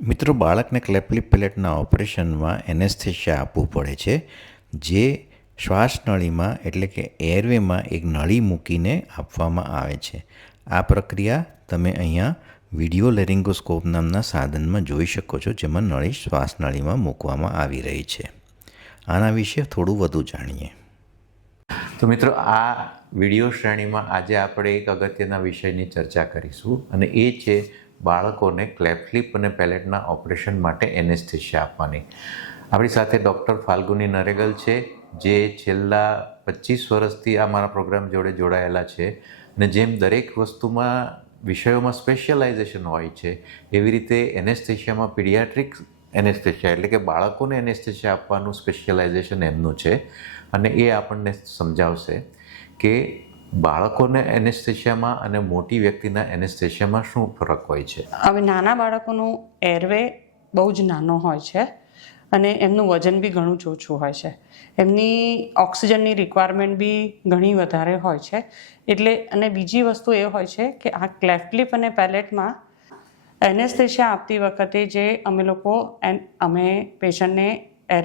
મિત્રો, બાળકને ક્લેપલિપ પ્લેટના ઓપરેશનમાં એનેસ્થેશિયા આપવું પડે છે, જે શ્વાસનળીમાં એટલે કે એરવેમાં એક નળી મૂકીને આપવામાં આવે છે. આ પ્રક્રિયા તમે અહીંયા વિડિયો લેરિંગોસ્કોપ નામના સાધનમાં જોઈ શકો છો, જેમાં નળી શ્વાસનળીમાં મૂકવામાં આવી રહી છે. આના વિશે થોડું વધુ જાણીએ. તો મિત્રો, આ વીડિયો શ્રેણીમાં આજે આપણે એક અગત્યના વિષયની ચર્ચા કરીશું, અને એ છે બાળકોને ક્લેફ્લિપ અને પેલેટના ઓપરેશન માટે એનેસ્થેશિયા આપવાની. આપણી સાથે ડૉક્ટર ફાલ્ગુની નરેગલ છે, જે છેલ્લા પચીસ વર્ષથી આ મારા પ્રોગ્રામ જોડે જોડાયેલા છે અને જેમ દરેક વસ્તુમાં વિષયોમાં સ્પેશિયલાઇઝેશન હોય છે, એવી રીતે એનેસ્થેશિયામાં પીડિયાટ્રિક એનેસ્થેશિયા એટલે કે બાળકોને એનેસ્થેશિયા આપવાનું સ્પેશિયલાઇઝેશન એમનું છે અને એ આપણને સમજાવશે કે બાળકોને એનેસ્થેશિયામાં અને મોટી વ્યક્તિના એનેસ્થેશિયામાં શું ફરક હોય છે? હવે નાના બાળકોનું એરવે બહુ જ નાનો હોય છે અને એમનું વજન બી ઘણું જ ઓછું હોય છે. એમની ઓક્સિજનની રિક્વાયરમેન્ટ બી ઘણી વધારે હોય છે. એટલે અને બીજી વસ્તુ એ હોય છે કે આ ક્લેફ્ટલિપ અને પેલેટમાં એનેસ્થેશિયા આપતી વખતે જે અમે લોકો અમે પેશન્ટને એર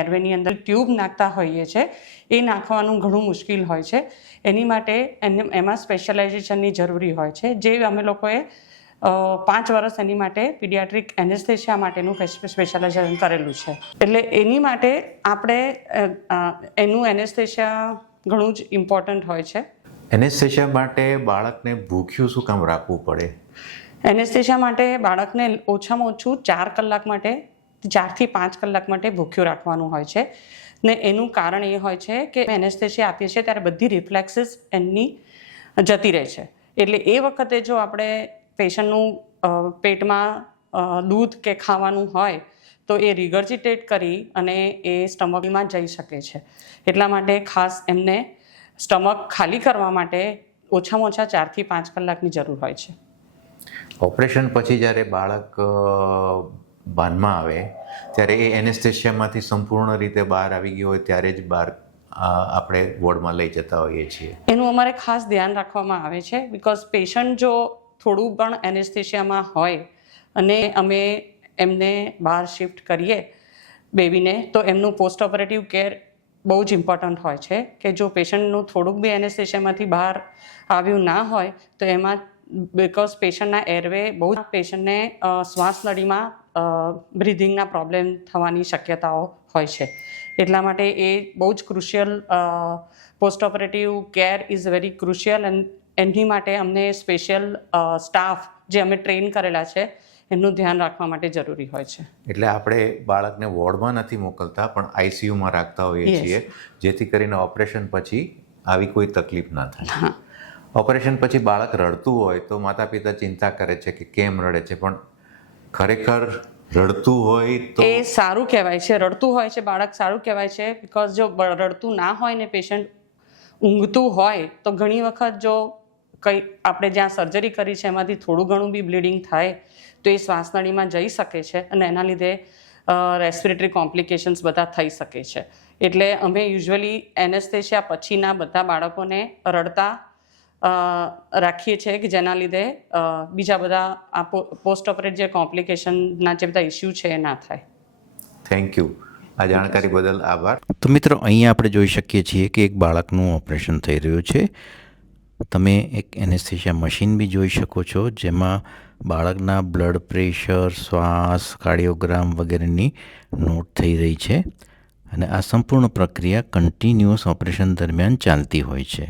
એરવેની અંદર ટ્યુબ નાખતા હોઈએ છીએ એ નાખવાનું ઘણું મુશ્કેલ હોય છે. એની માટે એને એમાં સ્પેશિયલાઇઝેશનની જરૂરી હોય છે. જે અમે લોકોએ પાંચ વર્ષ એની માટે પીડિયાટ્રિક એનેસ્થેશિયા માટેનું સ્પેશિયલાઇઝેશન કરેલું છે. એટલે એની માટે આપણે એનું એનેસ્થેશિયા ઘણું જ ઇમ્પોર્ટન્ટ હોય છે. એનેસ્થેશિયા માટે બાળકને ભૂખ્યું શું કામ રાખવું પડે? એનેસ્થેશિયા માટે બાળકને ઓછામાં ઓછું ચાર કલાક માટે ચારથી પાંચ કલાક માટે ભૂખ્યું રાખવાનું હોય છે. ને એનું કારણ એ હોય છે કે એનેસ્થેશિયા આપીએ છીએ ત્યારે બધી રિફ્લેક્સીસ એમની જતી રહે છે. એટલે એ વખતે જો આપણે પેશન્ટનું પેટમાં દૂધ કે ખાવાનું હોય, તો એ રિગર્જિટેટ કરી અને એ સ્ટમકમાં જઈ શકે છે. એટલા માટે ખાસ એમને સ્ટમક ખાલી કરવા માટે ઓછામાં ઓછા ચારથી પાંચ કલાકની જરૂર હોય છે. ઓપરેશન પછી જ્યારે બાળક ભાનમાં આવે, ત્યારે એ એનેસ્થેશિયામાંથી સંપૂર્ણ રીતે બહાર આવી ગયો હોય, ત્યારે જ બહાર આપણે વોર્ડમાં લઈ જતા હોઈએ છીએ. એનું અમારે ખાસ ધ્યાન રાખવામાં આવે છે બિકોઝ પેશન્ટ જો થોડું પણ એનેસ્થેશિયામાં હોય, અને અમે એમને બહાર શિફ્ટ કરીએ બેબીને, તો એમનું પોસ્ટ ઓપરેટિવ કેર બહુ જ ઇમ્પોર્ટન્ટ હોય છે, કે જો પેશન્ટનું થોડુંક બી એનેસ્થેશિયામાંથી બહાર આવ્યું ના હોય, તો એમાં બિકોઝ પેશન્ટના એરવે બહુ જ પેશન્ટને શ્વાસ નળીમાં બ્રિધિંગના પ્રોબ્લેમ થવાની શક્યતાઓ હોય છે. એટલા માટે એ બહુ જ crucial post operative care is very crucial and એની માટે અમને સ્પેશિયલ સ્ટાફ જે અમે ટ્રેન કરેલા છે એમનું ધ્યાન રાખવા માટે જરૂરી હોય છે. એટલે આપણે બાળકને વોર્ડમાં નથી મોકલતા પણ આઈસીયુમાં રાખતા હોઈએ છીએ જેથી કરીને ઓપરેશન પછી આવી કોઈ તકલીફ ના થાય. ઓપરેશન પછી બાળક રડતું હોય તો માતા પિતા ચિંતા કરે છે કે કેમ રડે છે પણ ખરેખર રડતું હોય તો એ સારું કહેવાય છે. રડતું હોય છે, બાળક સારું કહેવાય છે બિકોઝ જો રડતું ના હોય ને પેશન્ટ ઊંઘતું હોય, તો ઘણી વખત જો કંઈ આપણે જ્યાં સર્જરી કરી છે, એમાંથી થોડું ઘણું બી બ્લીડિંગ થાય, તો એ શ્વાસનળીમાં જઈ શકે છે અને એના લીધે રેસ્પિરેટરી કોમ્પ્લિકેશન્સ બધા થઈ શકે છે. એટલે અમે યુઝ્યુઅલી એનેસ્થેશિયા પછીના બધા બાળકોને રડતા રાખીએ છીએ કે જેના લીધે બીજા બધા આ પોસ્ટ ઓપરેટ જે કોમ્પ્લિકેશનના જે બધા ઇસ્યુ છે એ ના થાય. થેન્ક યુ આ જાણકારી બદલ આભાર. તો મિત્રો અહીંયા આપણે જોઈ શકીએ છીએ કે એક બાળકનું ઓપરેશન થઈ રહ્યું છે. તમે એક એનેસ્થેશિયા મશીન બી જોઈ શકો છો જેમાં બાળકના બ્લડ પ્રેશર શ્વાસ કાર્ડિયોગ્રામ વગેરેની નોટ થઈ રહી છે. અને આ સંપૂર્ણ પ્રક્રિયા કન્ટિન્યુઅસ ઓપરેશન દરમિયાન ચાલતી હોય છે.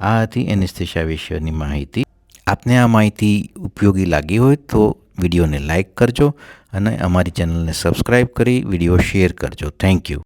આ હતી એનેસ્થેશિયા વિશેની માહિતી આપને આ માહિતી ઉપયોગી લાગી હોય તો વિડીયોને લાઇક કરજો અને અમારી ચેનલને સબસ્ક્રાઈબ કરી વીડિયો શેર કરજો. Thank you